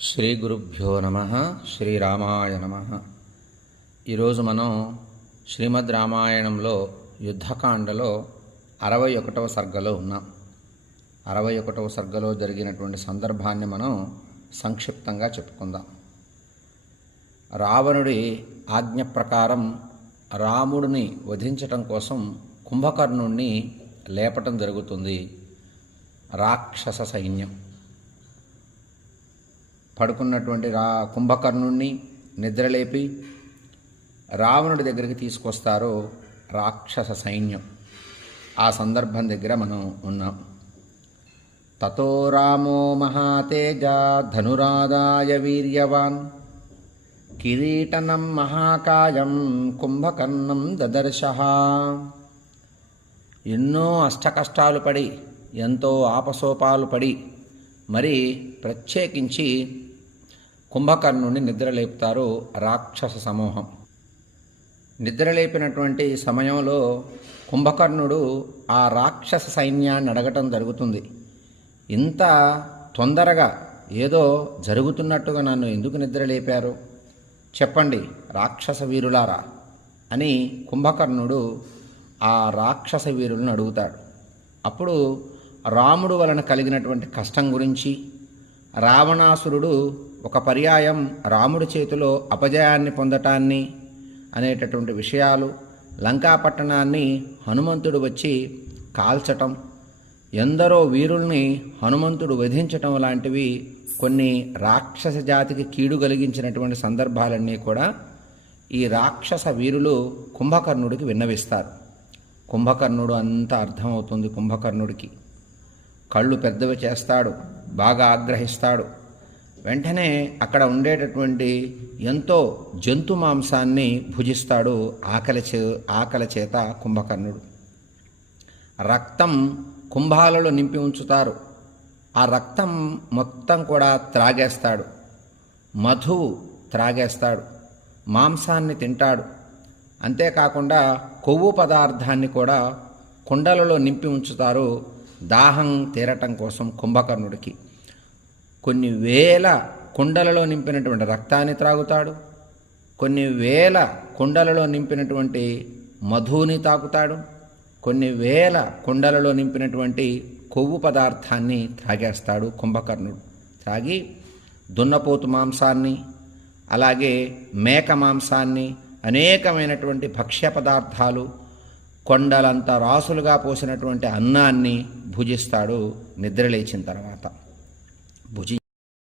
శ్రీ గురుభ్యో నమ శ్రీరామాయ నమ. ఈరోజు మనం శ్రీమద్ రామాయణంలో యుద్ధకాండలో అరవై ఒకటవ సర్గలో ఉన్నాం. అరవై ఒకటవ సర్గలో జరిగినటువంటి సందర్భాన్ని మనం సంక్షిప్తంగా చెప్పుకుందాం. రావణుడి ఆజ్ఞ ప్రకారం రాముడిని వధించటం కోసం కుంభకర్ణుణ్ణి లేపటం జరుగుతుంది. రాక్షస సైన్యం. పడుకున్నటువంటి రా కుంభకర్ణుణ్ణి నిద్రలేపి రావణుడి దగ్గరికి తీసుకొస్తారు రాక్షస సైన్యం. ఆ సందర్భం దగ్గర మనం ఉన్నాం. తతో రామో మహాతేజ ధనురాదాయ వీర్యవాన్. కిరీటనం మహాకాయం కుంభకర్ణం దదర్శ. ఎన్నో అష్టకష్టాలు పడి ఎంతో ఆపసోపాలు పడి మరి ప్రత్యేకించి కుంభకర్ణుని నిద్రలేపుతారు రాక్షస సమూహం. నిద్రలేపినటువంటి సమయంలో కుంభకర్ణుడు ఆ రాక్షస సైన్యాన్ని అడగటం జరుగుతుంది. ఇంత తొందరగా ఏదో జరుగుతున్నట్టుగా నన్ను ఎందుకు నిద్రలేపారు చెప్పండి రాక్షస వీరులారా అని కుంభకర్ణుడు ఆ రాక్షస వీరులను అడుగుతాడు. అప్పుడు రాముడు వలన కలిగినటువంటి కష్టం గురించి రావణాసురుడు ఒక పర్యాయం రాముడి చేతిలో అపజయాన్ని పొందటాన్ని అనేటటువంటి విషయాలు లంకాపట్టణాన్ని హనుమంతుడు వచ్చి కాల్చటం ఎందరో వీరుల్ని హనుమంతుడు వధించటం లాంటివి కొన్ని రాక్షస జాతికి కీడు కలిగించినటువంటి సందర్భాలన్నీ కూడా ఈ రాక్షస వీరులు కుంభకర్ణుడికి విన్నవిస్తారు. కుంభకర్ణుడు అంతా అర్థమవుతుంది కుంభకర్ణుడికి. కళ్ళు పెద్దవి చేస్తాడు. బాగా ఆగ్రహిస్తాడు. వెంటనే అక్కడ ఉండేటటువంటి ఎంతో జంతు మాంసాన్ని భుజిస్తాడు ఆకలి చే ఆకలి చేత కుంభకర్ణుడు. రక్తం కుంభాలలో నింపి ఉంచుతారు. ఆ రక్తం మొత్తం కూడా త్రాగేస్తాడు. మధువు త్రాగేస్తాడు. మాంసాన్ని తింటాడు. అంతేకాకుండా కొవ్వు పదార్థాన్ని కూడా కుండలలో నింపి ఉంచుతారు. దాహం తీరటం కోసం కుంభకర్ణుడికి. కొన్ని వేల కుండలలో నింపినటువంటి రక్తాన్ని త్రాగుతాడు. కొన్ని వేల కుండలలో నింపినటువంటి మధుని తాగుతాడు కొన్ని వేల కుండలలో నింపినటువంటి కొవ్వు పదార్థాన్ని త్రాగేస్తాడు కుంభకర్ణుడు. త్రాగి దున్నపోతు మాంసాన్ని అలాగే మేక మాంసాన్ని అనేకమైనటువంటి భక్ష్య పదార్థాలు కొండలంత రాసులుగా పోసినటువంటి అన్నాన్ని భుజిస్తాడు నిద్రలేచిన తర్వాత. budzi